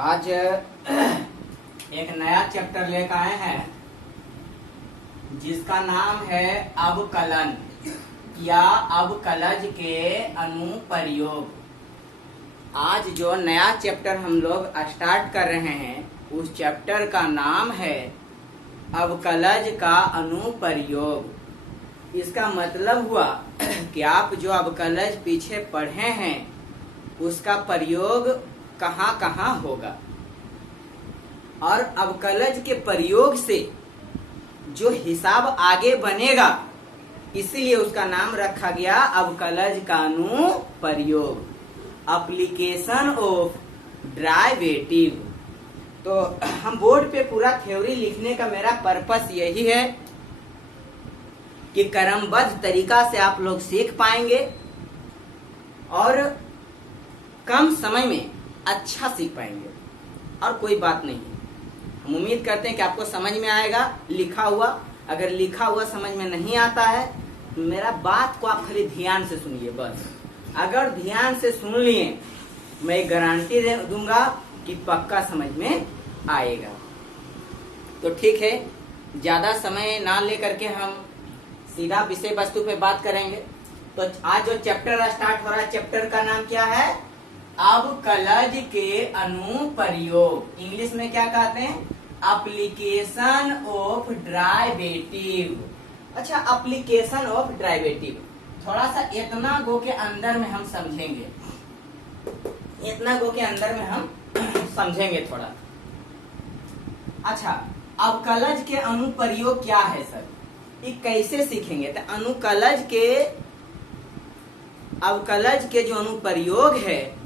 आज एक नया चैप्टर लेकर आए हैं जिसका नाम है अवकलन या अवकलज के अनुप्रयोग। आज जो नया चैप्टर हम लोग स्टार्ट कर रहे हैं उस चैप्टर का नाम है अवकलज का अनुप्रयोग। इसका मतलब हुआ कि आप जो अवकलज पीछे पढ़े हैं उसका प्रयोग कहाँ कहाँ होगा और अवकलज के प्रयोग से जो हिसाब आगे बनेगा इसीलिए उसका नाम रखा गया अवकलज का अनुप्रयोग, एप्लीकेशन ऑफ डेरिवेटिव। तो हम बोर्ड पे पूरा थ्योरी लिखने का मेरा पर्पस यही है कि क्रमबद्ध तरीका से आप लोग सीख पाएंगे और कम समय में अच्छा सीख पाएंगे। और कोई बात नहीं, हम उम्मीद करते हैं कि आपको समझ में आएगा लिखा हुआ। अगर लिखा हुआ समझ में नहीं आता है तो मेरा बात को आप खाली ध्यान से सुनिए बस। अगर ध्यान से सुन लिए मैं गारंटी दूंगा कि पक्का समझ में आएगा। तो ठीक है, ज्यादा समय ना लेकर के हम सीधा विषय वस्तु पे बात करेंगे। तो आज जो चैप्टर स्टार्ट हो रहा है, चैप्टर का नाम क्या है? अवकलज के अनुप्रयोग। इंग्लिश में क्या कहते हैं? Application of derivative. अच्छा, एप्लीकेशन ऑफ डेरिवेटिव थोड़ा सा इतना गो के अंदर में हम समझेंगे, इतना गो के अंदर में हम समझेंगे थोड़ा। अच्छा, अवकलज के अनुप्रयोग क्या है सर? ये कैसे सीखेंगे? तो अवकलज के जो अनुप्रयोग है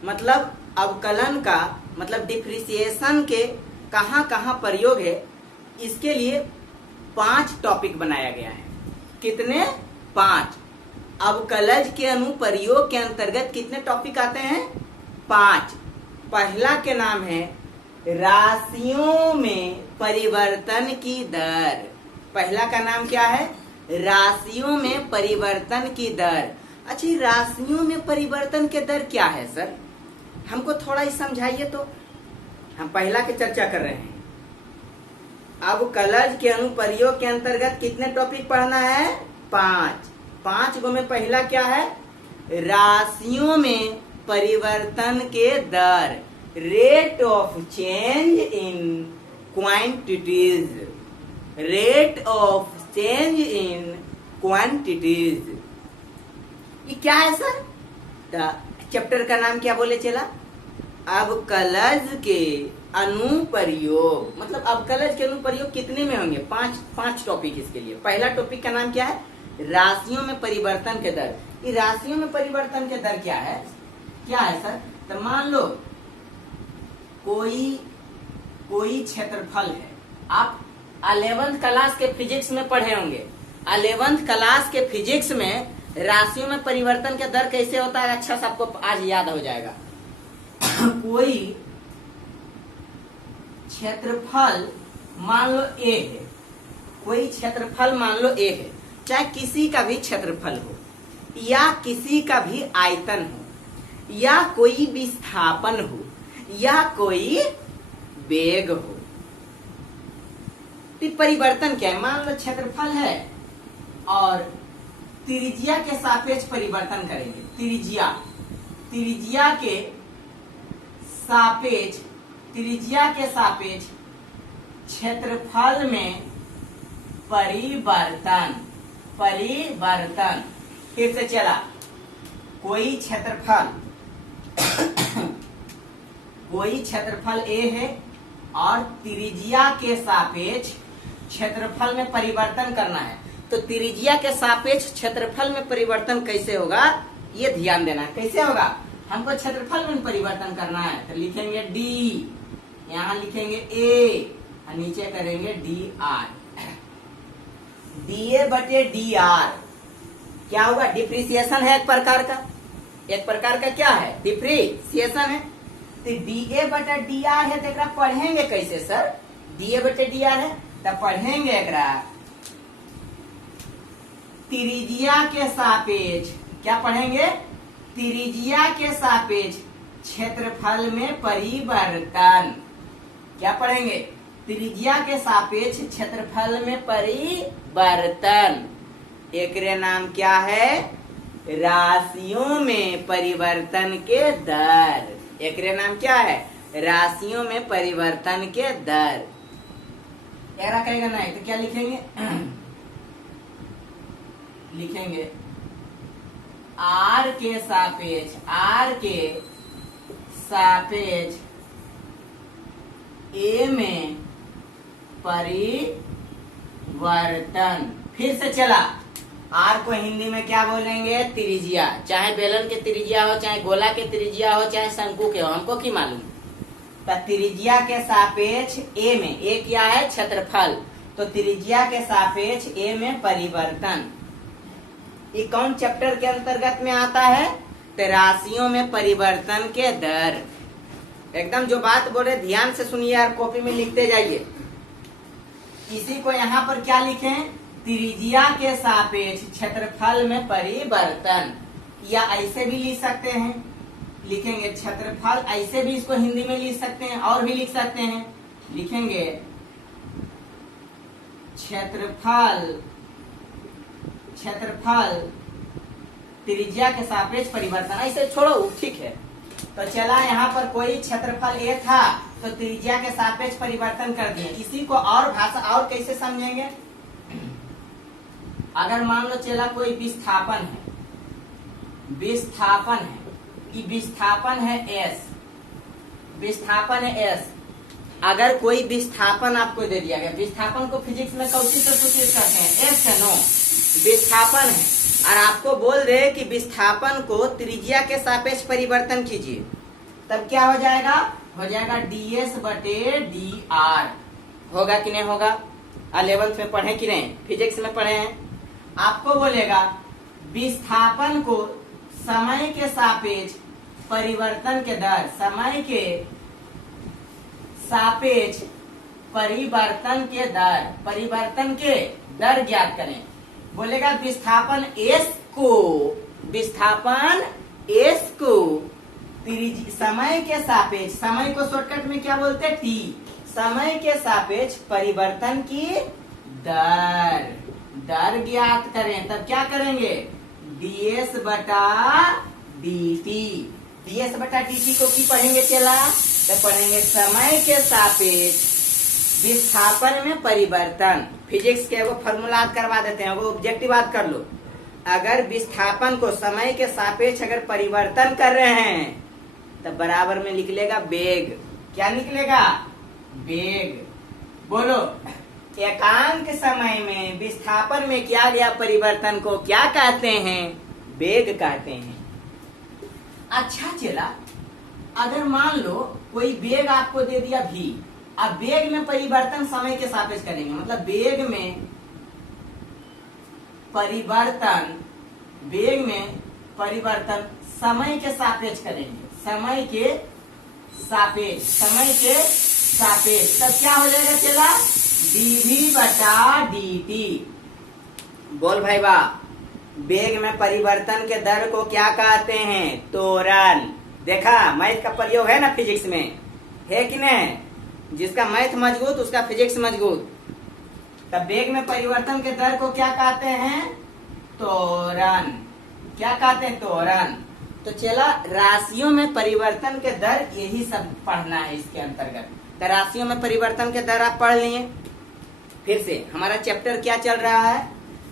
मतलब अवकलन का मतलब डिफरेंशिएशन के कहाँ कहाँ प्रयोग है, इसके लिए 5 टॉपिक बनाया गया है। कितने? 5। अवकलज के अनुप्रयोग के अंतर्गत कितने टॉपिक आते हैं? 5। पहला के नाम है राशियों में परिवर्तन की दर। पहला का नाम क्या है? राशियों में परिवर्तन की दर। अच्छा, राशियों में परिवर्तन के दर क्या है सर? हमको थोड़ा ही समझाइए। तो हम पहला की चर्चा कर रहे हैं। अवकलज के अनुप्रयोग के अंतर्गत कितने टॉपिक पढ़ना है? 5। 5 गो में पहला क्या है? राशियों में परिवर्तन के दर, rate of change in quantities. Rate of change in quantities ये क्या है सर? चैप्टर का नाम क्या बोले चला? अवकलज के अनुप्रयोग। मतलब अवकलज के अनुप्रयोग कितने में होंगे? 5 टॉपिक इसके लिए। पहला टॉपिक का नाम क्या है? राशियों में परिवर्तन के दर। ये राशियों में परिवर्तन के दर क्या है? क्या है सर? तो मान लो कोई क्षेत्रफल है। आप 11th क्लास के फिजिक्स में पढ़े होंगे। 11th क्लास के फिजिक्स में राशियों में परिवर्तन का दर कैसे होता है, अच्छा सबको आज याद हो जाएगा। कोई क्षेत्रफल मान लो A है, कोई क्षेत्रफल मान लो A है, चाहे किसी का भी क्षेत्रफल हो या किसी का भी आयतन हो या कोई विस्थापन हो या कोई वेग हो। तो परिवर्तन क्या है? मान लो क्षेत्रफल है और त्रिज्या के सापेक्ष परिवर्तन करेंगे। त्रिज्या के सापेक्ष क्षेत्रफल में परिवर्तन। फिर से चला, कोई क्षेत्रफल A है और त्रिज्या के सापेक्ष क्षेत्रफल में परिवर्तन करना है। तो त्रिज्या के सापेक्ष क्षेत्रफल में परिवर्तन कैसे होगा ये ध्यान देना है। कैसे होगा? हमको क्षेत्रफल में परिवर्तन करना है तो लिखेंगे D, यहाँ लिखेंगे A और नीचे करेंगे dr। dA/dr क्या होगा? डिप्रिसिएशन है एक प्रकार का क्या है? डिप्रिसिएशन है। तो dA/dr है तो एकरा पढ़ेंगे कैसे सर? dA/dr है तो पढ़ेंगे एकरा त्रिज्या के सापेक्ष। क्या पढ़ेंगे? त्रिज्या के सापेक्ष क्षेत्रफल में परिवर्तन। क्या पढ़ेंगे? त्रिज्या के सापेक्ष क्षेत्रफल में परिवर्तन। एकरे नाम क्या है? राशियों में परिवर्तन के दर। एकरे नाम क्या है? राशियों में परिवर्तन के दर। ऐरा कहेगा नहीं तो क्या लिखेंगे? लिखेंगे आर के सापेक्ष, आर के सापेक्ष ए में परिवर्तन। फिर से चला, आर को हिंदी में क्या बोलेंगे? त्रिज्या। चाहे बेलन के त्रिज्या हो, चाहे गोला के त्रिज्या हो, चाहे शंकु के हो, हमको की मालूम। तो त्रिज्या के सापेक्ष ए में, ए क्या है? क्षेत्रफल। तो त्रिज्या के सापेक्ष ए में परिवर्तन। ये कौन चैप्टर के अंतर्गत में आता है? तो राशियों में परिवर्तन के दर। एकदम जो बात बोले ध्यान से सुनिए यार, कॉपी में लिखते जाइए। इसी को यहाँ पर क्या लिखें? त्रिज्या के सापेक्ष क्षेत्रफल में परिवर्तन। या ऐसे भी लिख सकते हैं, लिखेंगे क्षेत्रफल। ऐसे भी इसको हिंदी में लिख सकते हैं और भी लिख सकते हैं। लिखेंगे क्षेत्रफल, क्षेत्रफल त्रिज्या के सापेक्ष परिवर्तन। ऐसे छोड़ो, ठीक है। तो चला यहाँ पर कोई क्षेत्रफल ए था तो त्रिज्या के सापेक्ष परिवर्तन कर दिए। इसी को और भाषा और कैसे समझेंगे? अगर मान लो चला कोई विस्थापन है, विस्थापन है, कि विस्थापन है एस, विस्थापन है एस। अगर कोई विस्थापन आपको दे दिया गया, विस्थापन को फिजिक्स में कौची से सूचित करते हैं? एस से। नो, विस्थापन है और आपको बोल रहे कि विस्थापन को त्रिज्या के सापेक्ष परिवर्तन कीजिए, तब क्या हो जाएगा? हो जाएगा ds बटे डी आर। होगा कि नहीं होगा? 11th में पढ़े कि नहीं? फिजिक्स में पढ़े हैं। आपको बोलेगा विस्थापन को समय के सापेक्ष परिवर्तन के दर, समय के सापेक्ष परिवर्तन के दर, परिवर्तन के दर ज्ञात करें। बोलेगा विस्थापन एस को, विस्थापन एस को समय के सापेक्ष, समय को शॉर्टकट में क्या बोलते हैं? टी। समय के सापेक्ष परिवर्तन की दर, दर ज्ञात करें। तब क्या करेंगे? ds बटा dt। ds बटा dt को की पढ़ेंगे चला? तो पढ़ेंगे समय के सापेक्ष विस्थापन में परिवर्तन। फिजिक्स के वो फॉर्मूला करवा देते हैं, वो ऑब्जेक्टिव बात कर लो। अगर विस्थापन को समय के सापेक्ष अगर परिवर्तन कर रहे हैं तब बराबर में निकलेगा वेग। क्या निकलेगा? वेग। बोलो, एकांक समय में विस्थापन में किया गया परिवर्तन को क्या कहते हैं? वेग कहते हैं। अच्छा चला, अगर मान लो कोई वेग आपको दे दिया v, अब वेग में परिवर्तन समय के सापेक्ष करेंगे, मतलब वेग में परिवर्तन, वेग में परिवर्तन समय के सापेक्ष करेंगे, समय के सापेक्ष, समय के सापेक्ष। तब क्या हो जाएगा चला? dv बटा dt। बोल भाई वाह, वेग में परिवर्तन के दर को क्या कहते हैं? त्वरण। देखा, मैथ का प्रयोग है ना फिजिक्स में, है कि नहीं? जिसका मैथ मजबूत उसका फिजिक्स मजबूत। तब वेग में परिवर्तन के दर को क्या कहते हैं? त्वरण। क्या कहते हैं? त्वरण। तो चला, राशियों में परिवर्तन के दर, यही सब पढ़ना है इसके अंतर्गत। तो राशियों में परिवर्तन के दर आप पढ़ लिए। फिर से हमारा चैप्टर क्या चल रहा है?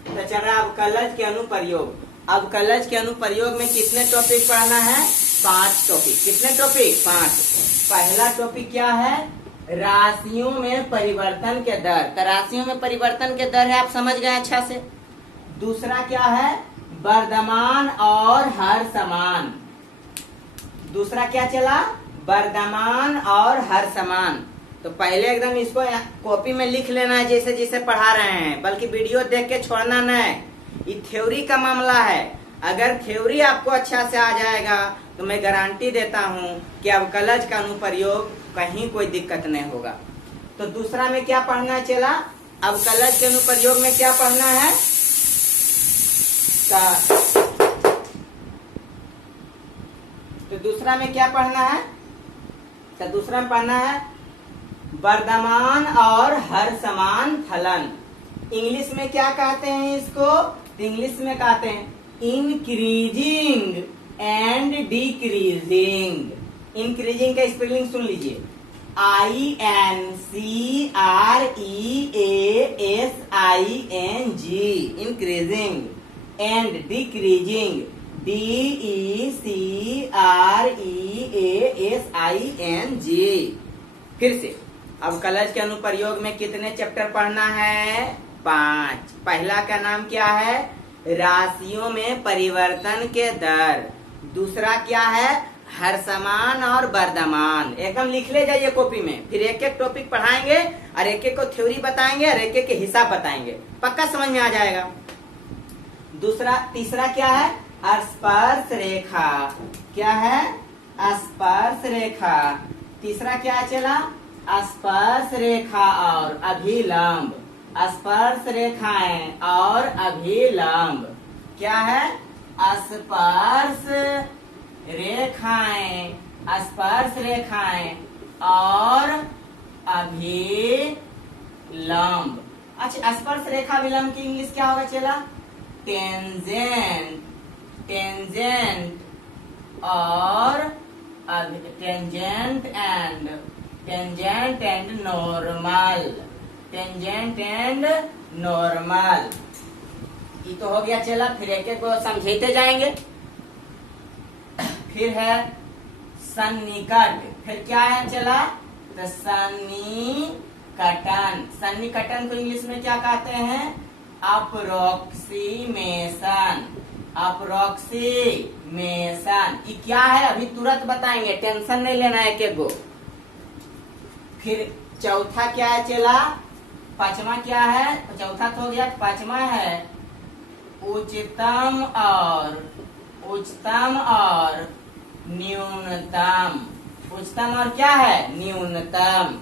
तो चल रहा है अवकलज के अनुप्रयोग। अवकलज के अनुप्रयोग में कितने टॉपिक पढ़ना है? 5 टॉपिक। कितने टॉपिक? 5। पहला टॉपिक क्या है? राशियों में परिवर्तन के दर। तो राशियों में परिवर्तन के दर है, आप समझ गए अच्छा से। दूसरा क्या है? वर्धमान और हर समान। दूसरा क्या चला? वर्धमान और हर समान। तो पहले एकदम इसको कॉपी में लिख लेना है जैसे जैसे पढ़ा रहे हैं, बल्कि वीडियो देख के छोड़ना नहीं। ये थ्योरी का मामला है। अगर थ्योरी आपको अच्छा से आ जाएगा तो मैं गारंटी देता हूँ कि अवकलज का अनुप्रयोग कहीं कोई दिक्कत नहीं होगा। तो दूसरा में क्या पढ़ना चला? अवकलज के अनुप्रयोग में क्या पढ़ना है? तो दूसरा में क्या पढ़ना है? तो दूसरा में पढ़ना है वर्धमान और हर समान फलन। इंग्लिश में क्या कहते हैं इसको? इंग्लिश में कहते हैं इंक्रीजिंग एंड डिक्रीजिंग। इंक्रीजिंग का स्पेलिंग सुन लीजिए, INCREASING, increasing, and decreasing DECREASING। फिर से अवकलज के अनुप्रयोग में कितने चैप्टर पढ़ना है? 5। पहला का नाम क्या है? राशियों में परिवर्तन के दर। दूसरा क्या है? हर समान और वर्धमान। एकदम लिख ले जाइए कॉपी में, फिर एक एक टॉपिक पढ़ाएंगे और एक एक को थ्योरी बताएंगे और एक एक के हिसाब बताएंगे, पक्का समझ में आ जाएगा। तीसरा क्या है? स्पर्श रेखा। क्या है? स्पर्श रेखा। तीसरा क्या चला? स्पर्श रेखा और अभिलंब। स्पर्श रेखाएं और अभिलंब। क्या है? स्पर्श रेखाएं, स्पर्श रेखाएं और अभिलंब। अच्छा, स्पर्श रेखा विलंब की इंग्लिश क्या होगा चला? टेंजेंट, टेंजेंट और tangent and normal, tangent and normal. ये तो हो गया चला, फिर एक एक को समझते जाएंगे। फिर है सन्निकट। फिर क्या है चला? तो सन्निकटन। सन्निकटन को इंग्लिश में क्या कहते हैं? Approximation, approximation. ये क्या है अभी तुरंत बताएंगे, टेंशन नहीं लेना है एक एक गो। फिर चौथा क्या है चला? पांचवा क्या है? चौथा तो हो गया, पांचवा है उच्चतम और न्यूनतम। उच्चतम और क्या है? न्यूनतम।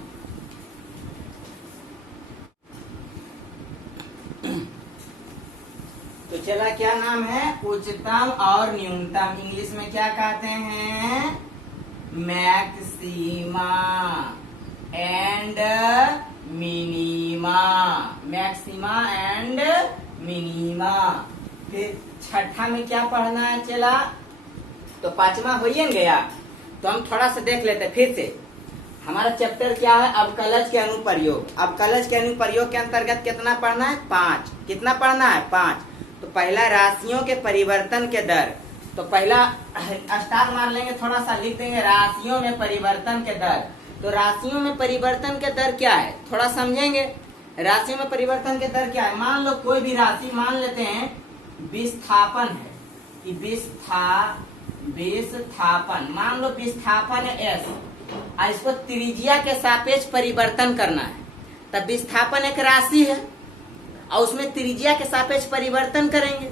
तो चला क्या नाम है? उच्चतम और न्यूनतम। इंग्लिश में क्या कहते हैं? Maxima and minima, maxima and minima. फिर छठा में क्या पढ़ना है चला? तो पांचवा हो ही गया, तो हम थोड़ा सा देख लेते फिर से। हमारा चैप्टर क्या है? अवकलज के अनुप्रयोग। अवकलज के अनुप्रयोग के अंतर्गत कितना पढ़ना है? 5। कितना पढ़ना है? 5। तो पहला राशियों के परिवर्तन के दर। तो पहला स्टार मार लेंगे, थोड़ा सा लिख देंगे राशियों में परिवर्तन के दर। तो राशियों में परिवर्तन के दर क्या है थोड़ा समझेंगे। राशियों में परिवर्तन के दर क्या है? मान लो कोई भी राशि मान लेते हैं विस्थापन है, विस्थापन मान लो विस्थापन है S, और इसको त्रिज्या के सापेक्ष परिवर्तन करना है। तब विस्थापन एक राशि है और उसमें त्रिज्या के सापेक्ष परिवर्तन करेंगे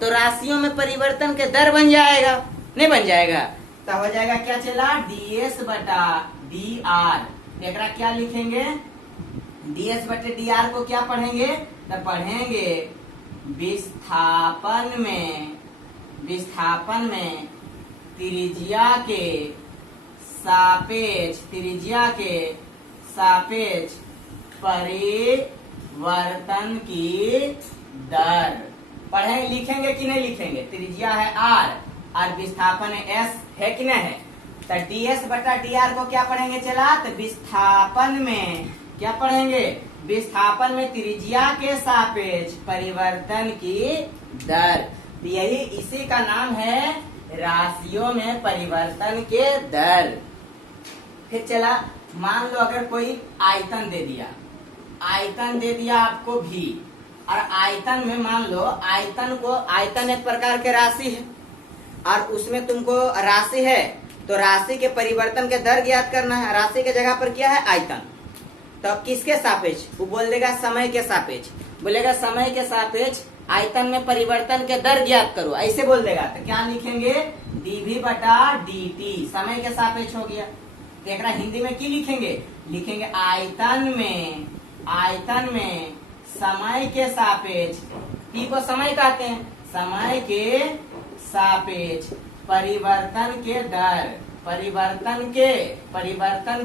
तो राशियों में परिवर्तन के दर बन जाएगा, नहीं बन जाएगा? तब हो जाएगा क्या चला? DS बटा DR। एकरा क्या लिखेंगे? DS बटे DR को क्या पढ़ेंगे? तब पढ़ेंगे विस्थापन में त्रिज्या के सापेक्ष परिवर्तन की दर। पढ़ेंगे, लिखेंगे कि नहीं लिखेंगे? त्रिज्या है R और विस्थापन है S, है कि नहीं है? तो DS बटा DR को क्या पढ़ेंगे चला? तो विस्थापन में क्या पढ़ेंगे? विस्थापन में त्रिज्या के सापेक्ष परिवर्तन की दर। तो यही इसी का नाम है राशियों में परिवर्तन के दर। फिर चला, मान लो अगर कोई आयतन दे दिया आपको V, और आयतन में मान लो आयतन एक प्रकार के राशि है और उसमें तुमको राशि है तो राशि के परिवर्तन के दर ज्ञात करना है। राशि के जगह पर क्या है? आयतन। तो किसके सापेक्ष? वो बोल देगा समय के सापेक्ष, बोलेगा समय के सापेक्ष आयतन में परिवर्तन के दर ज्ञात करो, ऐसे बोल देगा। तो क्या लिखेंगे? dV बटा dt, समय के सापेक्ष हो गया। तो एक हिंदी में की लिखेंगे आयतन में समय के सापेक्ष, T को समय कहते हैं, समय के सापेक्ष परिवर्तन के दर, परिवर्तन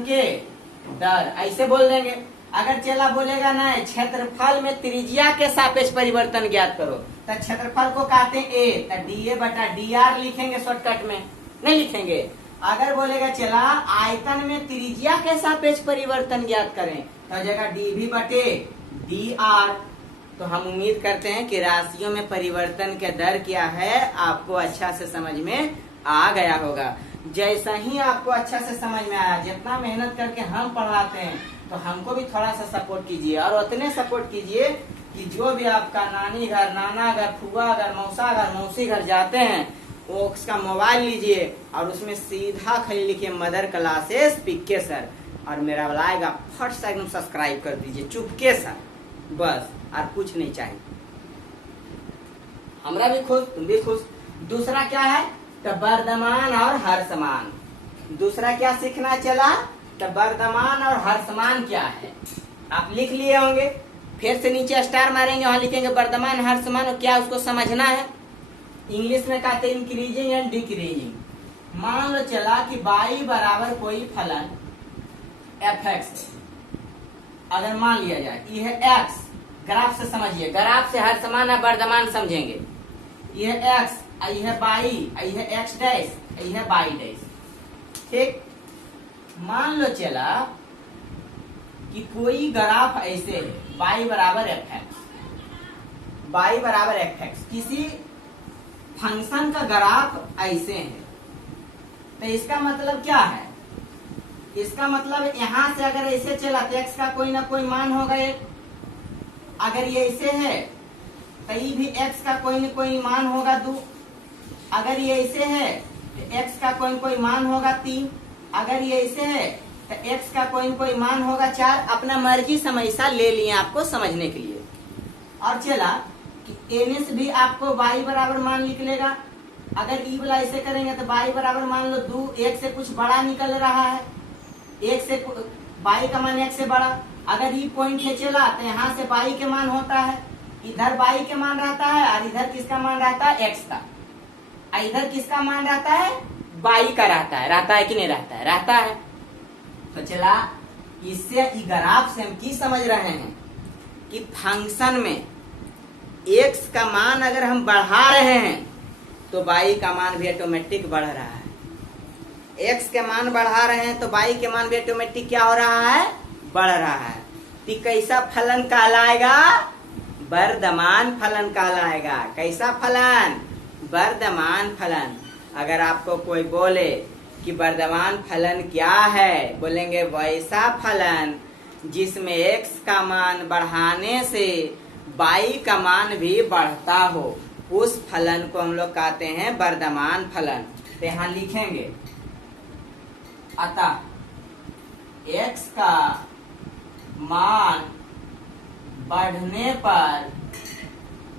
के दर, ऐसे बोल देंगे। अगर चेला बोलेगा ना क्षेत्रफल में त्रिज्या के सापेक्ष परिवर्तन ज्ञात करो, तो क्षेत्रफल को कहते हैं ए, तो डी ए बटा डी आर लिखेंगे शॉर्टकट में, नहीं लिखेंगे। अगर बोलेगा चला आयतन में त्रिज्या के सापेक्ष परिवर्तन ज्ञात करें, तो जगह डी भी बटे डी आर। तो हम उम्मीद करते हैं कि राशियों में परिवर्तन के दर क्या है आपको अच्छा से समझ में आ गया होगा। जैसा ही आपको अच्छा से समझ में आया, जितना मेहनत करके हम पढ़ाते हैं, तो हमको भी थोड़ा सा सपोर्ट कीजिए, और उतने सपोर्ट कीजिए कि जो भी आपका नानी घर, नाना घर, फुआ घर, मौसा घर, मौसी घर जाते हैं, वो उसका मोबाइल लीजिए और उसमें सीधा खाली लिखिए मदर क्लासेस पिक्के सर, और मेरा वाला आएगा, फट से एकदम सब्सक्राइब कर दीजिए चुपके सर, बस, और कुछ नहीं चाहिए। हमरा भी खुश, तुम भी खुश। दूसरा क्या है, तो वर्धमान और हर्षमान। दूसरा क्या सीखना चला, तो वर्धमान और हर्षमान क्या है, आप लिख लिए होंगे। फिर से नीचे स्टार मारेंगे, वहां लिखेंगे वर्धमान हर्षमान, और क्या उसको समझना है। इंग्लिश में कहते हैं इंक्रीजिंग एंड डिक्रीजिंग। मान लो चला कि y बराबर कोई फलन f(x), अगर मान लिया जाए यह x, ग्राफ से समझिए, ग्राफ से हर्षमान और वर्धमान समझेंगे। यह x, यह y, यह x डैश, यह y डैश, ठीक। मान लो चला कि कोई ग्राफ ऐसे है, y बराबर fx, y बराबर fx, किसी फंक्शन का ग्राफ ऐसे है, तो इसका मतलब क्या है, इसका मतलब यहां से अगर ऐसे चला तो x का कोई ना कोई मान होगा एक, अगर ये ऐसे है तो ये भी x का कोई न कोई मान होगा 2, अगर ये ऐसे है तो x का कोई न कोई मान होगा 3, अगर ये ऐसे है तो x का कोई न कोई मान होगा 4। अपना मर्जी समझा ले लिए आपको समझने के लिए। और चला कि एन भी आपको y बराबर मान लिख लेगा। अगर ई वाला ऐसे करेंगे तो y बराबर मान लो 2, 1 से कुछ बड़ा निकल रहा है, 1 से y का मान 1 से बड़ा। अगर ये पॉइंट है चला तो यहाँ से y के मान होता है, इधर y के मान रहता है, और इधर किसका मान रहता है, x का, और इधर किसका मान रहता है, y का रहता है कि नहीं रहता है, रहता है। तो चला इससे ग्राफ से हम की समझ रहे हैं कि फंक्शन में x का मान अगर हम बढ़ा रहे हैं तो y का मान भी ऑटोमेटिक बढ़ रहा है, x के मान बढ़ा रहे हैं तो y के मान भी ऑटोमेटिक क्या हो रहा है, बढ़ रहा है। तो कैसा फलन कहलाएगा, वर्धमान फलन कहलाएगा। कैसा फलन, वर्धमान फलन। अगर आपको कोई बोले कि वर्धमान फलन क्या है, बोलेंगे वैसा फलन जिसमें x का मान बढ़ाने से y का मान भी बढ़ता हो, उस फलन को हम लोग कहते हैं वर्धमान फलन। तो यहाँ लिखेंगे, अतः x का मान बढ़ने पर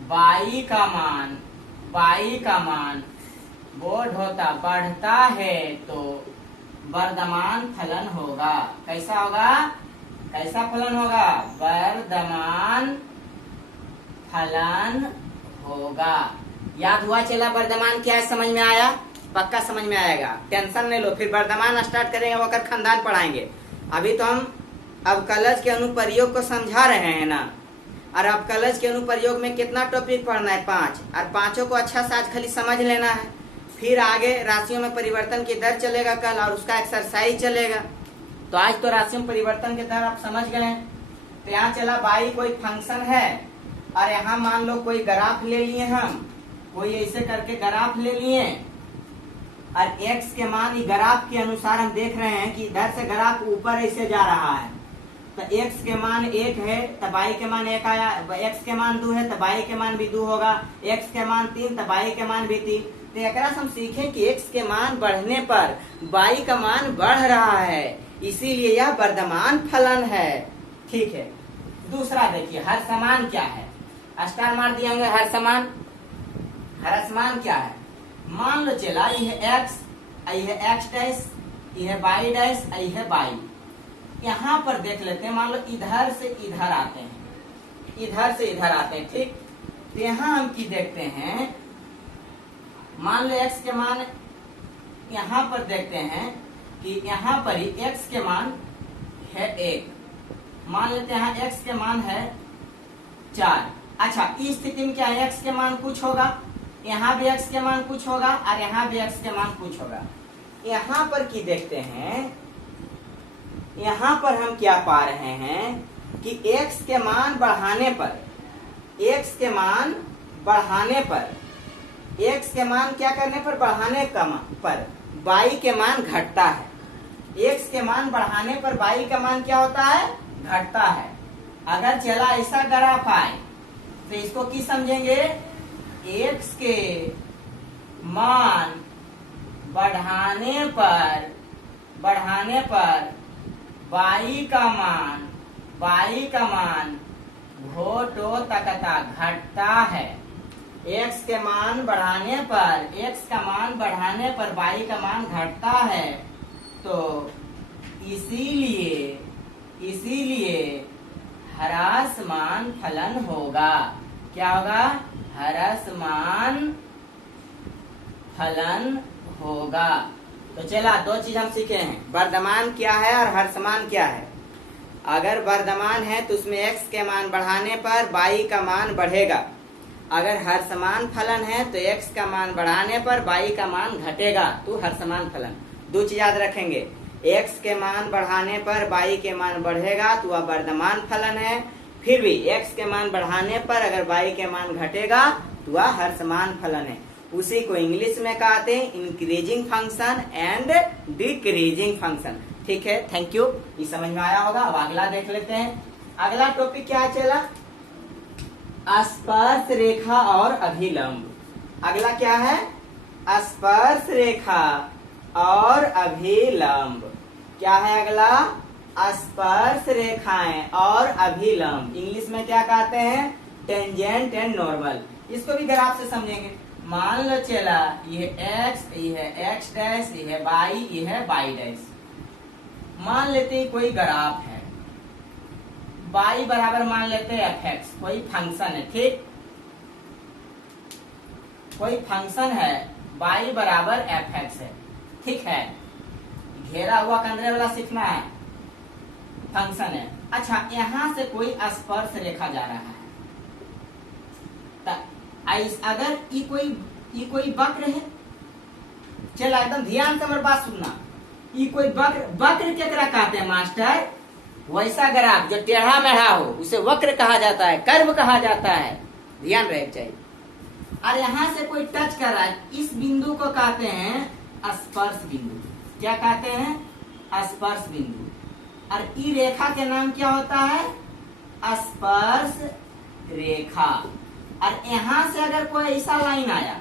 y का मान बढ़ता है तो वर्धमान फलन होगा। कैसा होगा, कैसा फलन होगा, वर्धमान फलन होगा। याद हुआ चला वर्धमान क्या है, समझ में आया, पक्का समझ में आएगा, टेंशन नहीं लो। फिर वर्धमान स्टार्ट करेंगे, वो कर खानदान पढ़ाएंगे। अभी तो हम अवकलज के अनुप्रयोग को समझा रहे हैं ना, और अवकलज के अनुप्रयोग में कितना टॉपिक पढ़ना है, 5, और 5 को अच्छा से आज खाली समझ लेना है। फिर आगे राशियों में परिवर्तन की दर चलेगा कल, और उसका एक्सरसाइज चलेगा। तो आज तो राशियों में परिवर्तन की दर आप समझ गए हैं। तो यहाँ चला y कोई फंक्शन है, और यहाँ मान लो कोई ग्राफ ले लिए, हम कोई ऐसे करके ग्राफ ले लिए, और x के मान ग्राफ के अनुसार हम देख रहे हैं कि इधर से ग्राफ ऊपर ऐसे जा रहा है। तो x के मान 1 है तो y के मान 1 आया, x के मान 2 है तो y के मान भी 2 होगा, x के मान 3 तो y के मान भी 3। तो एक हम सीखें कि x के मान बढ़ने पर y का मान बढ़ रहा है, इसीलिए यह वर्धमान फलन है। ठीक है, दूसरा देखिए हर्षमान क्या है, स्टार मार दिया होंगे। हर्षमान क्या है, मान लो चला यह x, यह x डैश, यह y डैश, यह y। यहाँ पर देख लेते हैं, मान लो इधर से इधर आते हैं, इधर से इधर आते हैं, ठीक। तो यहाँ हम की देखते हैं, मान लो x के मान यहाँ पर देखते हैं कि यहाँ पर ही x के मान है 1, मान लेते हैं यहाँ x के मान है 4। अच्छा, इस स्थिति में क्या है, x के मान कुछ होगा, यहाँ भी x के मान कुछ होगा और यहाँ भी x के मान कुछ होगा। यहाँ पर की देखते हैं, यहाँ पर हम क्या पा रहे हैं कि x के मान बढ़ाने पर, x के मान बढ़ाने पर, x के मान क्या करने पर, बढ़ाने पर y के मान घटता है। x के मान बढ़ाने पर y का मान क्या होता है, घटता है। अगर चला ऐसा ग्राफ आए तो इसको की समझेंगे, x के मान बढ़ाने पर y का मान घोटो तकता घटता है। x के मान बढ़ाने पर, x का मान बढ़ाने पर y का मान घटता है, तो इसीलिए ह्रासमान फलन होगा। क्या होगा, ह्रासमान फलन होगा। तो चला, दो चीज हम सीखे हैं, वर्धमान क्या है और ह्रासमान क्या है। अगर वर्धमान है तो उसमें x के मान बढ़ाने पर y का मान बढ़ेगा। अगर ह्रासमान फलन है तो x का मान बढ़ाने पर y का मान घटेगा, तो ह्रासमान फलन। दो चीज याद रखेंगे, x के मान बढ़ाने पर y के मान बढ़ेगा तो वह वर्धमान फलन है, फिर भी x के मान बढ़ाने पर अगर y के मान घटेगा तो वह ह्रासमान फलन है। उसी को इंग्लिश में कहते हैं increasing function and decreasing function. ठीक है, थैंक यू, ये समझ में आया होगा। अब अगला देख लेते हैं। अगला टॉपिक क्या चला, स्पर्श रेखा और अभिलंब। अगला क्या है, स्पर्श रेखा और अभिलंब। क्या है अगला, स्पर्श रेखाएं और अभिलंब। इंग्लिश में क्या कहते हैं, टेंजेंट एंड नॉर्मल। इसको भी ग्राफ से समझेंगे। मान लो चला ये x, ये है x डैश, ये है y, ये है y डैश। मान लेते हैं कोई ग्राफ है, y बराबर मान लेते हैं fx, कोई फंक्शन है। ठीक, कोई फंक्शन है y बराबर fx है। ठीक है, घेरा हुआ कंदरे वाला सीखना है, फंक्शन है। अच्छा, यहां से कोई स्पर्श रेखा जा रहा है, अगर ये कोई वक्र है, चला एकदम ध्यान से हमारी बात सुनना, ये कोई वक्र केकरा कहते हैं मास्टर, वैसा ग्राफ जो टेढ़ा मेढ़ा हो उसे वक्र कहा जाता है, कर्व कहा जाता है, ध्यान रहे चाहिए। और यहाँ से कोई टच कर रहा है, इस बिंदु को कहते हैं स्पर्श बिंदु। क्या कहते हैं, स्पर्श बिंदु। और ई रेखा के नाम क्या होता है, स्पर्श रेखा। और यहां से अगर कोई ऐसा लाइन आया,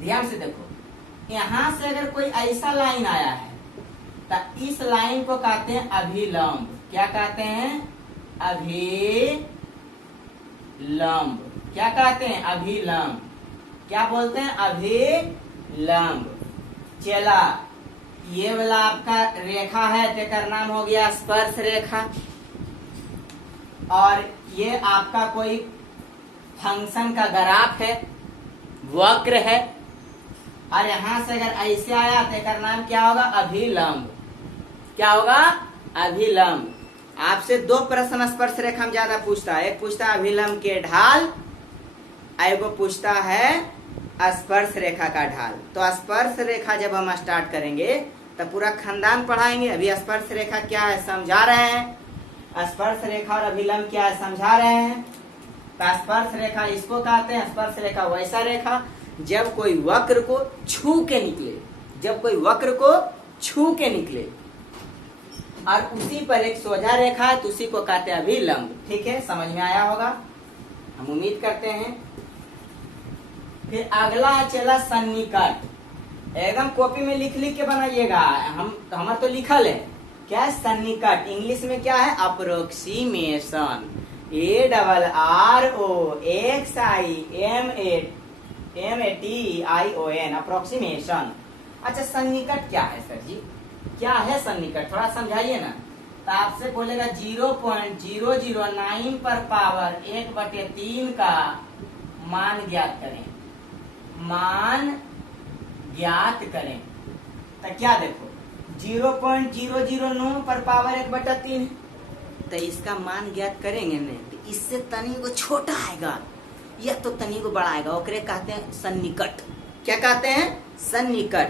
ध्यान से देखो, यहां से अगर कोई ऐसा लाइन आया है तो इस लाइन को कहते हैं अभिलंब। क्या कहते हैं, अभिलंब। क्या कहते हैं, अभिलंब। क्या बोलते हैं, अभिलंब। चला, ये वाला आपका रेखा है, तेकर नाम हो गया स्पर्श रेखा। और ये आपका कोई फंक्शन का ग्राफ है, वक्र है। और यहां से अगर ऐसे आया तो इसका नाम क्या होगा, अभिलंब। क्या होगा, अभिलंब। आपसे दो प्रश्न स्पर्श रेखा में ज्यादा पूछता है, एक पूछता है अभिलंब के ढाल, एगो पूछता है स्पर्श रेखा का ढाल। तो स्पर्श रेखा जब हम स्टार्ट करेंगे तो पूरा खानदान पढ़ाएंगे। अभी स्पर्श रेखा क्या है समझा रहे हैं, स्पर्श रेखा और अभिलंब क्या है समझा रहे हैं। तो स्पर्श रेखा इसको कहते हैं, स्पर्श रेखा वैसा रेखा जब कोई वक्र को छू के निकले, जब कोई वक्र को छू के निकले और उसी पर एक सोझा रेखा है तो उसी को कहते हैं अभिलंब। ठीक है, समझ में आया होगा, हम उम्मीद करते हैं। फिर अगला चला सन्निकट। एकदम कॉपी में लिख लिख के बनाइएगा, हमारा तो लिखल है। क्या है सन्निकट, इंग्लिश में क्या है, अप्रोक्सीमेशन। AROXIMATION, approximation. अच्छा, सन्निकट क्या है सर जी, क्या है सन्निकट, थोड़ा समझाइए ना। तो आपसे बोलेगा 0.009 पर पावर 1/3 का मान ज्ञात करें, मान ज्ञात करें। तो क्या देखो 0.009 पर पावर 1/3 तो इसका मान ज्ञात करेंगे नहीं तो इससे तनी को छोटा आएगा या तो तनी को बड़ा आएगा, ओकरे कहते हैं सन्निकट। क्या कहते हैं? सन्निकट।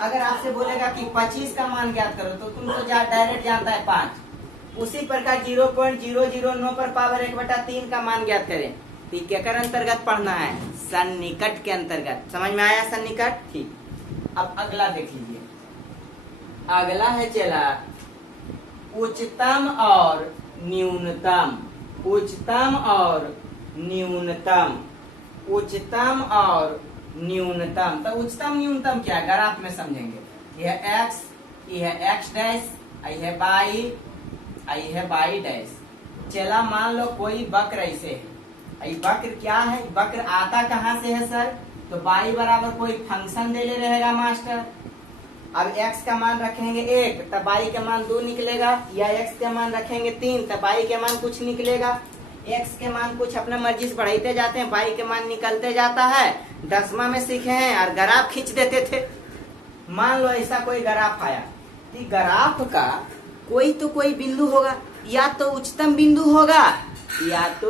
अगर आपसे बोलेगा कि 25 का मान ज्ञात करो तो तुम तो डायरेक्ट जानता है 5। उसी प्रकार 0.009 पर पावर 1/3 का मान ज्ञात करें तो क्या अंतर्गत पढ़ना है? सन्निकट के अंतर्गत। समझ में आया सन्निकट? ठीक। अब अगला देख लीजिए। अगला है चला उच्चतम और न्यूनतम। उच्चतम और न्यूनतम। उच्चतम और न्यूनतम। तो उच्चतम न्यूनतम क्या है ग्राफ में समझेंगे। यह x, यह x डैश, यह y, यह y डैश। चला मान लो कोई वक्र ऐसे है। वक्र क्या है? वक्र आता कहाँ से है सर? तो y बराबर कोई फंक्शन दे ले रहेगा मास्टर। अब x का मान रखेंगे 1 तब y का मान 2 निकलेगा, या x का मान रखेंगे 3 तब y के मान कुछ निकलेगा। x के मान कुछ अपने मर्जी से बढ़ाते जाते हैं, y के मान निकलते जाता है। 10वां में सीखे हैं और ग्राफ खींच देते थे। मान लो ऐसा कोई ग्राफ आया, तो ग्राफ का कोई तो कोई बिंदु होगा, या तो उच्चतम बिंदु होगा या तो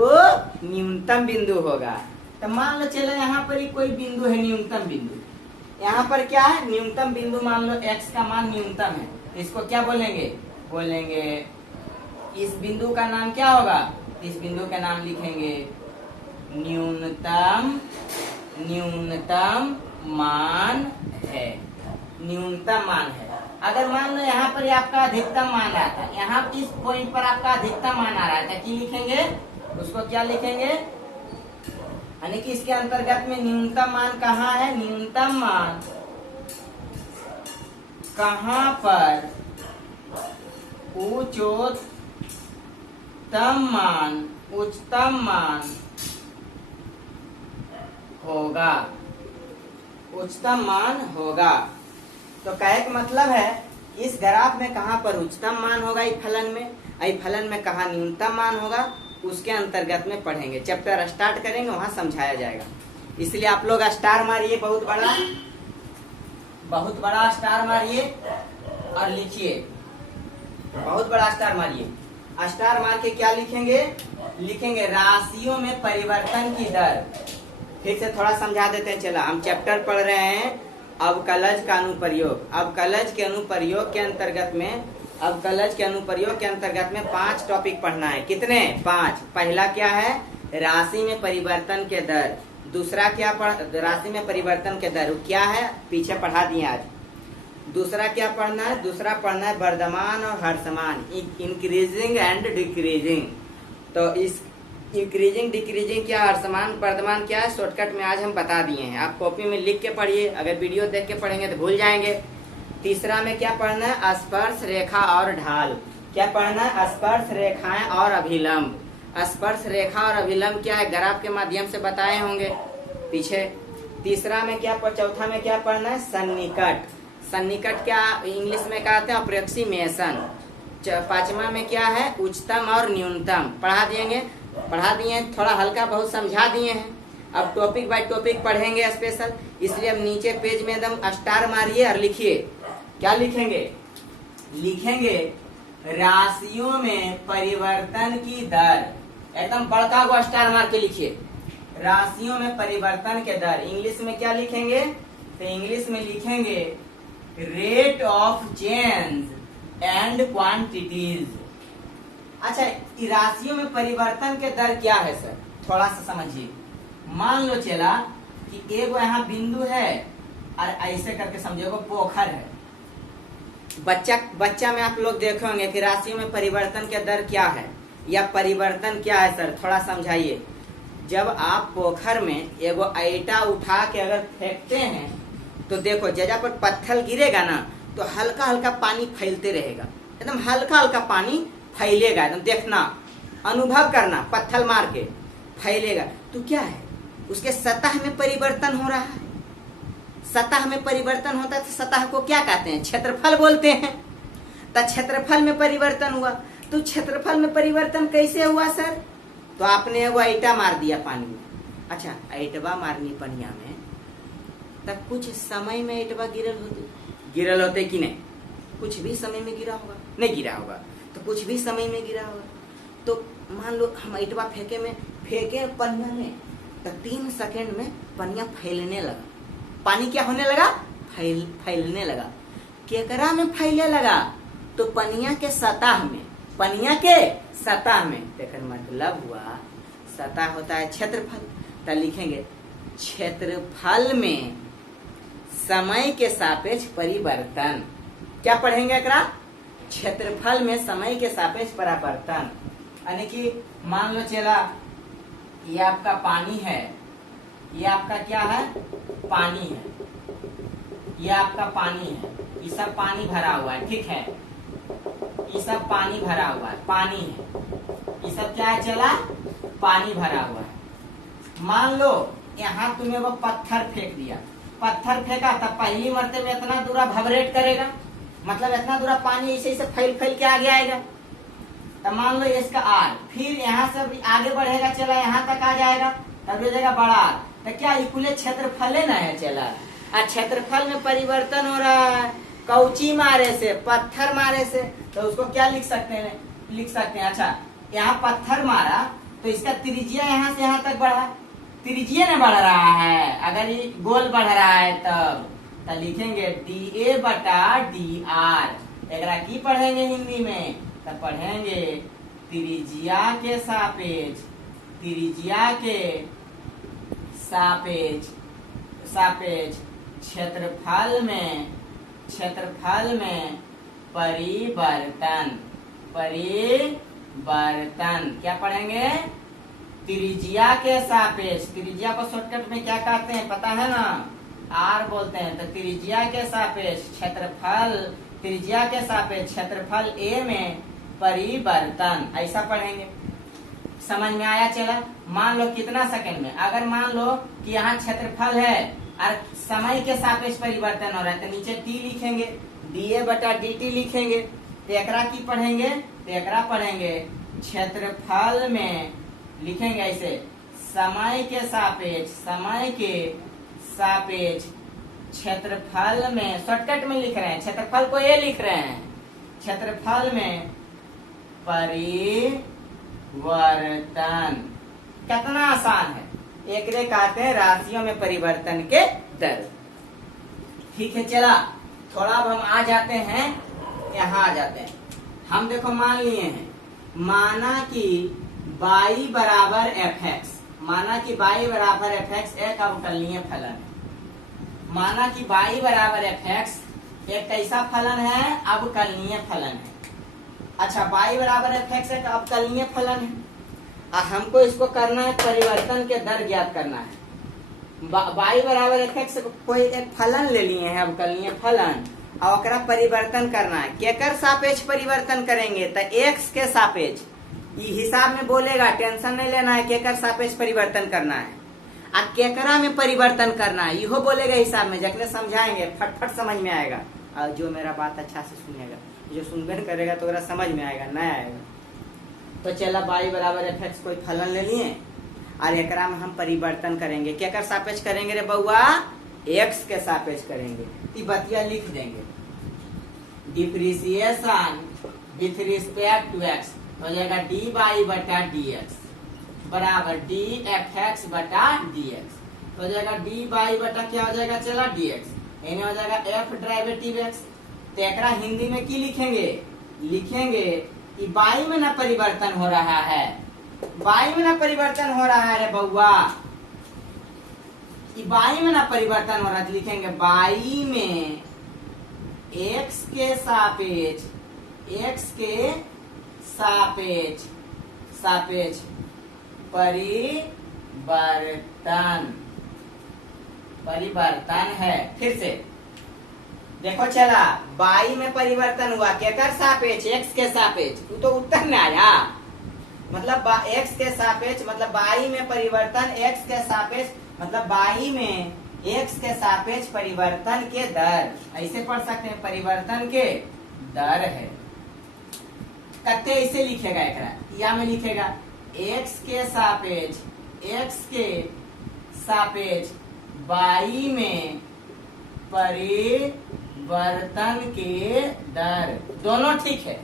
न्यूनतम बिंदु होगा। तो मान लो चलो यहाँ पर ही कोई बिंदु है न्यूनतम बिंदु। यहाँ पर क्या है? न्यूनतम बिंदु। मान लो x का मान न्यूनतम है, इसको क्या बोलेंगे? बोलेंगे इस बिंदु का नाम क्या होगा? इस बिंदु का नाम लिखेंगे न्यूनतम। न्यूनतम मान है। न्यूनतम मान है। अगर मान लो यहाँ पर आपका अधिकतम मान आ रहा था, यहाँ इस पॉइंट पर आपका अधिकतम मान आ रहा था, क्या लिखेंगे? उसको क्या लिखेंगे? यानी कि इसके अंतर्गत में न्यूनतम मान कहाँ है? न्यूनतम मान कहाँ पर उच्चतम मान होगा। उच्चतम मान होगा। तो कहे का मतलब है इस ग्राफ में कहाँ पर उच्चतम मान होगा, इस फलन में, इस फलन में कहाँ न्यूनतम मान होगा, उसके अंतर्गत में पढ़ेंगे। चैप्टर स्टार्ट करेंगे वहां समझाया जाएगा। इसलिए आप लोग स्टार मारिए, बहुत बड़ा स्टार मारिए और लिखिए। बहुत बड़ा स्टार मारिए। स्टार मार के क्या लिखेंगे? लिखेंगे राशियों में परिवर्तन की दर। फिर से थोड़ा समझा देते हैं। चला हम चैप्टर पढ़ रहे हैं अवकलज का अनुप्रयोग। अवकलज के अनुप्रयोग के अंतर्गत में, अवकलज के अनुप्रयोग के अंतर्गत में 5 टॉपिक पढ़ना है। कितने? 5। पहला क्या है? राशि में परिवर्तन के दर। दूसरा क्या राशि में परिवर्तन के दर क्या है? पीछे पढ़ा दिए आज। दूसरा क्या पढ़ना है? दूसरा पढ़ना है वर्धमान और ह्रासमान, इंक्रीजिंग एंड डिक्रीजिंग। तो इस इंक्रीजिंग डिक्रीजिंग क्या, ह्रासमान वर्धमान क्या है, शॉर्टकट में आज हम बता दिए हैं। आप कॉपी में लिख के पढ़िए, अगर वीडियो देख के पढ़ेंगे तो भूल जाएंगे। तीसरा में क्या पढ़ना है? स्पर्श रेखा और ढाल। क्या पढ़ना है? स्पर्श रेखाएं और अभिलंब। स्पर्श रेखा और अभिलंब क्या है? ग्राफ के माध्यम से बताए होंगे पीछे। तीसरा में क्या, चौथा में क्या पढ़ना है? सन्निकट। सन्निकट क्या इंग्लिश में कहते हैं? अप्रोक्सीमेशन। 5वां में क्या है? उच्चतम और न्यूनतम। पढ़ा दिए, थोड़ा हल्का बहुत समझा दिए हैं। अब टॉपिक बाय टॉपिक पढ़ेंगे स्पेशल, इसलिए अब नीचे पेज में एकदम स्टार मारिए और लिखिए। क्या लिखेंगे? लिखेंगे राशियों में परिवर्तन की दर। एकदम बड़का को स्टार मार के लिखिए। राशियों में परिवर्तन के दर इंग्लिश में क्या लिखेंगे? तो इंग्लिश में लिखेंगे rate of change and quantities. अच्छा, राशियों में परिवर्तन के दर क्या है सर? थोड़ा सा समझिए। मान लो चला कि एगो यहाँ बिंदु है और ऐसे करके समझिए पोखर है। बच्चा में आप लोग देखे होंगे कि राशियों में परिवर्तन के दर क्या है या परिवर्तन क्या है सर, थोड़ा समझाइए। जब आप पोखर में एगो ईटा उठा के अगर फेंकते हैं तो देखो जगह पर पत्थर गिरेगा ना तो हल्का हल्का पानी फैलते रहेगा, एकदम हल्का हल्का पानी फैलेगा। एकदम देखना, अनुभव करना, पत्थर मार के फैलेगा। तो क्या है? उसके सतह में परिवर्तन हो रहा है। सतह में परिवर्तन होता है तो सतह को क्या कहते हैं? क्षेत्रफल बोलते हैं। तो क्षेत्रफल में परिवर्तन हुआ। तो क्षेत्रफल में परिवर्तन कैसे हुआ सर? तो आपने वो ईटा मार दिया पानी में। अच्छा, ईटवा मारनी पनिया में तब कुछ समय में ईटवा गिरल होते कि नहीं, कुछ भी समय में गिरा होगा, नहीं गिरा होगा, तो कुछ भी समय में गिरा होगा। तो मान लो हम ईटवा फेंके पनिया में, तो 3 सेकंड में पनिया फैलने लगा। पानी क्या होने लगा? फैलने लगा। केकरा में फैले लगा? तो पनिया के सतह में, पनिया के सतह में। देखकर मतलब हुआ सतह होता है क्षेत्रफल, तो लिखेंगे क्षेत्रफल में समय के सापेक्ष परिवर्तन। क्या पढ़ेंगे एकरा? क्षेत्रफल में समय के सापेक्ष परिवर्तन। यानी कि मान लो चला ये आपका पानी है, ये आपका क्या है? पानी है, ये आपका पानी है, ये सब पानी भरा हुआ है, ठीक है, ये सब पानी भरा हुआ है, पानी है, ये सब क्या है चला? पानी भरा हुआ है। मान लो यहाँ तुम्हें वो पत्थर फेंक दिया, पत्थर फेंका तब पहली मरते में इतना दूरा वाइब्रेट करेगा, मतलब इतना दूरा पानी ऐसे ऐसे फैल के आगे आएगा। तब मान लो इसका आर, फिर यहाँ से आगे बढ़ेगा चला, यहाँ तक आ जाएगा, तब हो जाएगा बड़ा आर। तो क्या इकुले क्षेत्रफल ना है चला? क्षेत्रफल में परिवर्तन हो रहा है कौची मारे से, पत्थर मारे से। तो उसको क्या लिख सकते हैं? अच्छा, यहाँ पत्थर मारा तो इसका त्रिज्या यहाँ से यहाँ तक बढ़ा, त्रिज्या न बढ़ रहा है। अगर ये गोल बढ़ रहा है तब लिखेंगे dA बटा dr। एकरा की पढ़ेंगे हिंदी में? तब पढ़ेंगे त्रिज्या के सापेक्ष, त्रिज्या के सापेक्ष क्षेत्रफल में परिवर्तन। क्या पढ़ेंगे? त्रिज्या के सापेक्ष। त्रिज्या को शॉर्टकट में क्या कहते हैं पता है ना? आर बोलते हैं। तो त्रिज्या के सापेक्ष क्षेत्रफल, त्रिज्या के सापेक्ष क्षेत्रफल ए में परिवर्तन, ऐसा पढ़ेंगे। समझ में आया चला? मान लो कितना सेकंड में, अगर मान लो कि यहाँ क्षेत्रफल है और समय के सापेक्ष परिवर्तन हो रहा है, तो नीचे टी लिखेंगे, dA बटा dt लिखेंगे। तो एकरा की पढ़ेंगे? तो एकरा पढ़ेंगे क्षेत्रफल में, लिखेंगे ऐसे समय के सापेक्ष क्षेत्रफल में, शॉर्टकट में लिख रहे हैं, क्षेत्रफल को ये लिख रहे हैं, क्षेत्रफल में परिवर्तन। कितना आसान है, एकरे कहते हैं राशियों में परिवर्तन के दर। ठीक है चला, थोड़ा अब हम आ जाते हैं, यहाँ आ जाते हैं। हम देखो मान लिए हैं, माना कि y बराबर fx, माना कि y बराबर fx एक अवकलनीय फलन है। माना कि y बराबर fx एक कैसा फलन है? अवकलनीय फलन है। अच्छा, y बराबर fx एक अवकलनीय फलन है, हमको इसको करना है परिवर्तन के दर ज्ञात करना है। y बराबर fx कोई एक फलन ले लिए हैं, अवकलनीय फलन, और ओकरा परिवर्तन करना है। केकर सापेक्ष परिवर्तन करेंगे? तो x के सापेक्ष। ये हिसाब में बोलेगा, टेंशन नहीं लेना है, केकर सापेक्ष परिवर्तन करना है आ केकरा में परिवर्तन करना है, इहो बोलेगा हिसाब में। जखने समझाएंगे फटफट समझ में आएगा, और जो मेरा बात अच्छा से सुनेगा, जो सुनबे करेगा तो ओकरा समझ में आएगा, नहीं आएगा। तो चला y बराबर fx कोई फलन ले लिए और एकरा में हम परिवर्तन करेंगे। केकर सापेक्ष करेंगे रे बउआ? x के सापेक्ष करेंगे। ती बतिया लिख देंगे, differentiation with respect to x हो जाएगा dy बटा dx बराबर dfx बटा dx हो जाएगा। dy बटा क्या हो जाएगा चला? dx, यानी हो जाएगा f डेरिवेटिव x। तो एकरा हिंदी में की लिखेंगे? लिखेंगे कि y में ना परिवर्तन हो रहा है, y में ना परिवर्तन हो रहा है रे बउआ, कि y में ना परिवर्तन हो रहा है। लिखेंगे y में x के सापेक्ष परिवर्तन है। फिर से देखो चला, y में परिवर्तन हुआ, केकर सापेक्ष? x के सापेक्ष। तू तो उत्तर में आया, मतलब x के सापेक्ष, मतलब y में परिवर्तन x के सापेक्ष, मतलब y में x के सापेक्ष परिवर्तन के दर, ऐसे पढ़ सकते हैं, परिवर्तन के दर है। कते ऐसे लिखेगा एकरा, या में लिखेगा x के सापेक्ष y में परिवर्तन परिवर्तन के दर, दोनों ठीक है।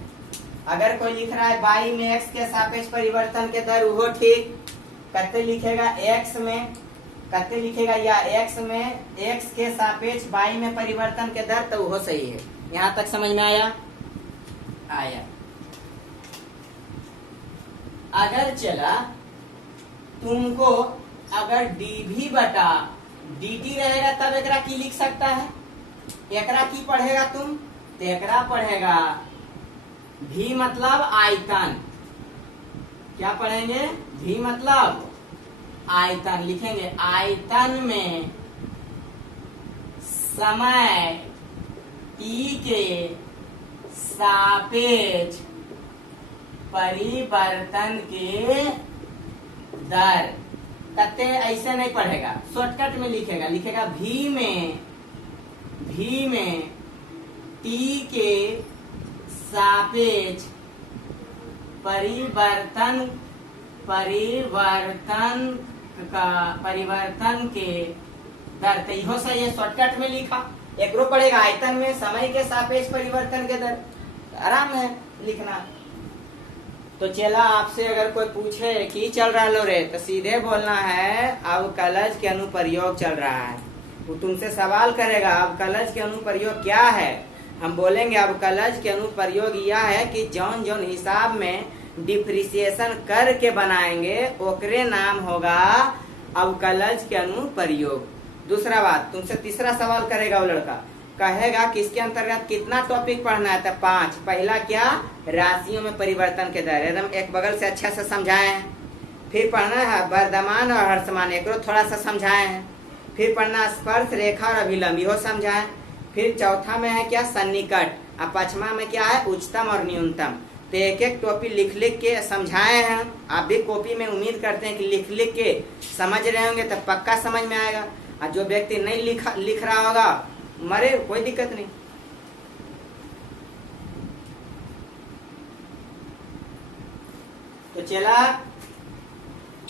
अगर कोई लिख रहा है y में x के सापेक्ष परिवर्तन के दर, वो ठीक। कते लिखेगा x में, कते लिखेगा या x में x के सापेक्ष y में परिवर्तन के दर, तो वो सही है। यहाँ तक समझ में आया? आया। अगर चला तुमको अगर dv बटा dt रहेगा तब एकरा की लिख सकता है। एकरा की पढ़ेगा तुम? तो एकरा पढ़ेगा v मतलब आयतन। क्या पढ़ेंगे? v मतलब आयतन। लिखेंगे आयतन में समय t के सापेक्ष परिवर्तन के दर। कते ऐसे नहीं पढ़ेगा, शॉर्टकट में लिखेगा। लिखेगा v में t के सापेक्ष परिवर्तन के दर। तो इहो सही है, शॉर्टकट में लिखा। एकरो पढ़ेगा आयतन में समय के सापेक्ष परिवर्तन के दर, आराम है लिखना। तो चला आपसे अगर कोई पूछे कि चल रहा लो रे, तो सीधे बोलना है अवकलज के अनुप्रयोग चल रहा है। वो तुमसे सवाल करेगा अवकलज के अनुप्रयोग क्या है। हम बोलेंगे अवकलज के अनुप्रयोग यह है कि जौन जौन हिसाब में डिफ्रेंशिएशन करके बनाएंगे ओकरे नाम होगा अवकलज के अनुप्रयोग। दूसरा बात, तुमसे तीसरा सवाल करेगा वो लड़का, कहेगा कि इसके अंतर्गत कितना टॉपिक पढ़ना है? तो 5। पहला क्या? राशियों में परिवर्तन के दर, एकदम एक बगल से अच्छा से समझाए हैं। फिर पढ़ना है वर्धमान और ह्रासमान, एक थोड़ा सा समझाए हैं। फिर पढ़ना स्पर्श रेखा और अभिलंब, इहो समझाए। फिर चौथा में है क्या? सन्निकट। और पांचवा में क्या है? उच्चतम और न्यूनतम। तो एक एक टॉपिक लिख लिख के समझाए हैं। आप भी कॉपी में उम्मीद करते हैं कि लिख लिख के समझ रहे होंगे, तो पक्का समझ में आएगा। और जो व्यक्ति नहीं लिख रहा होगा मरे, कोई दिक्कत नहीं। तो चला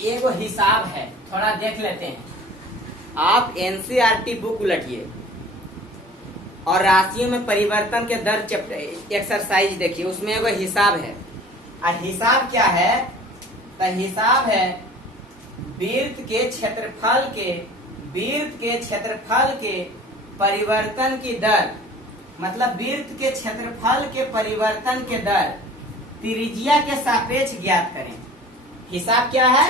एगो हिसाब है, थोड़ा देख लेते हैं। आप एनसीईआरटी बुक उलटिए और राशियों में परिवर्तन के दर चैप्टर एक्सरसाइज देखिए, उसमें एगो हिसाब है। और हिसाब क्या है? तो हिसाब है वृत्त के क्षेत्रफल के परिवर्तन की दर, मतलब वृत्त के क्षेत्रफल के परिवर्तन के दर त्रिज्या के सापेक्ष ज्ञात करें। हिसाब क्या है?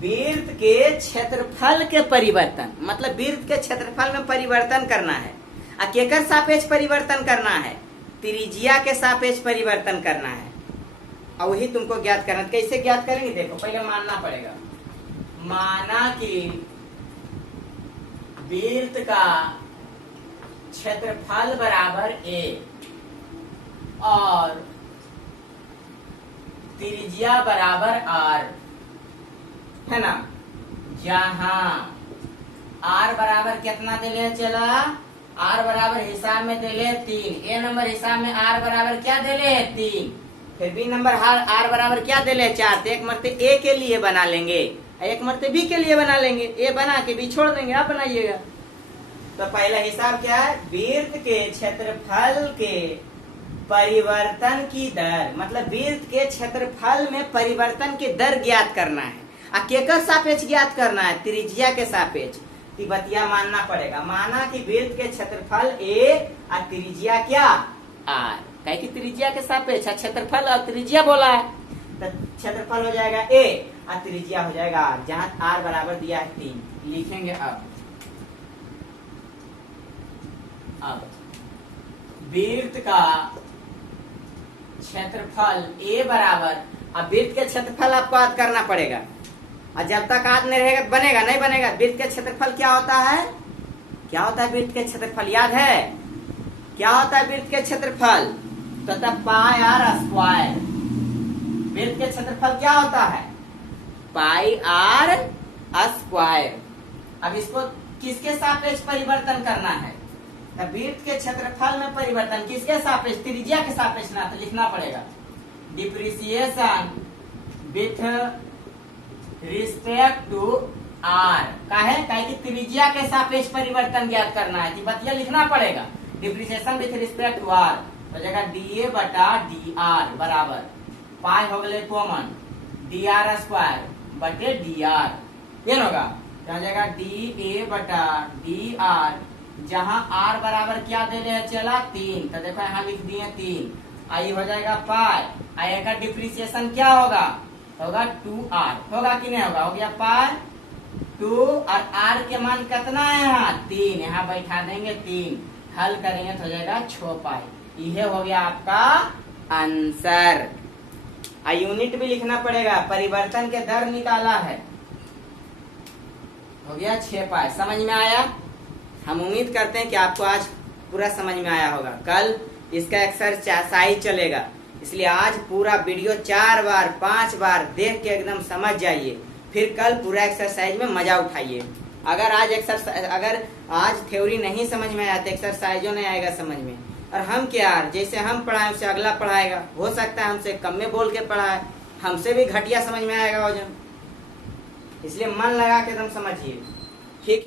वृत्त के क्षेत्रफल के परिवर्तन, मतलब वृत्त के क्षेत्रफल में परिवर्तन करना है। और केकर सापेक्ष परिवर्तन करना है? त्रिज्या के सापेक्ष परिवर्तन करना है। और वही तुमको ज्ञात करना। कैसे ज्ञात करेंगे? देखो, पहले मानना पड़ेगा। माना कि वृत्त का क्षेत्रफल बराबर a और त्रिज्या बराबर r है ना। जहां r बराबर कितना दिले? चला r बराबर हिसाब में दिले 3। ए नंबर हिसाब में r बराबर क्या दिले? 3। फिर बी नंबर r बराबर क्या दिले? 4। तो एक मरते a के लिए बना लेंगे, एक मरते b के लिए बना लेंगे। a बना के b छोड़ देंगे, आप बनाइएगा। तो पहला हिसाब क्या है? वृत्त के क्षेत्रफल के परिवर्तन की दर, मतलब वृत्त के क्षेत्रफल में परिवर्तन की दर ज्ञात करना है। और केकर सापेक्ष ज्ञात करना है? त्रिज्या के सापेक्ष। बतिया मानना पड़ेगा। माना कि वृत्त के क्षेत्रफल a और त्रिज्या क्या? r। कहे कि त्रिज्या के सापेक्ष क्षेत्रफल और त्रिज्या बोला है, तो क्षेत्रफल हो जाएगा a और त्रिज्या हो जाएगा r। जहां r बराबर दिया है 3। लिखेंगे अब वृत्त का क्षेत्रफल a बराबर, अब वृत्त के क्षेत्रफल आपको याद करना पड़ेगा। और जब तक याद नहीं रहेगा बनेगा नहीं बनेगा। वृत्त के क्षेत्रफल क्या होता है? क्या होता है वृत्त के क्षेत्रफल? याद है क्या होता है वृत्त के क्षेत्रफल? तो तब पाई आर स्क्वायर। वृत्त के क्षेत्रफल क्या होता है? पाई आर स्क्वायर। अब इसको किसके सापेक्ष परिवर्तन करना है? वृत्त के क्षेत्रफल में परिवर्तन किसके सापेक्ष? त्रिज्या के सापेक्ष ना, तो लिखना पड़ेगा differentiation with respect to R. काहे कि त्रिज्या के सापेक्ष परिवर्तन ज्ञात करना है, बतिया लिखना पड़ेगा। Differentiation with respect to R हो जाएगा DA बटा DR बराबर पाई हो गए कॉमन DR स्क्वायर बटे DR ये होगा हो जाएगा DA बटा DR जहां R बराबर क्या दे रहे हैं चला 3 तो देखो यहाँ लिख दिए 3 आई हो जाएगा पाई आई का डिप्रिसिएशन क्या होगा 2R होगा कि नहीं होगा हो गया पाई 2 और R के मान कितना है यहाँ 3 यहाँ बैठा देंगे 3 हल करेंगे तो हो जाएगा 6 पाई यह हो गया आपका आंसर। यूनिट भी लिखना पड़ेगा परिवर्तन के दर निकाला है हो गया 6 पाई। समझ में आया? हम उम्मीद करते हैं कि आपको आज पूरा समझ में आया होगा। कल इसका एक्सरसाइज चलेगा इसलिए आज पूरा वीडियो 4 बार 5 बार देख के एकदम समझ जाइए फिर कल पूरा एक्सरसाइज में मजा उठाइए। अगर आज थ्योरी नहीं समझ में आया तो एक्सरसाइजों नहीं आएगा समझ में। और हम क्या जैसे हम पढ़ाए उससे अगला पढ़ाएगा हो सकता है हमसे कम में बोल के पढ़ाए हमसे भी घटिया समझ में आएगा वजन इसलिए मन लगा के एकदम समझिए।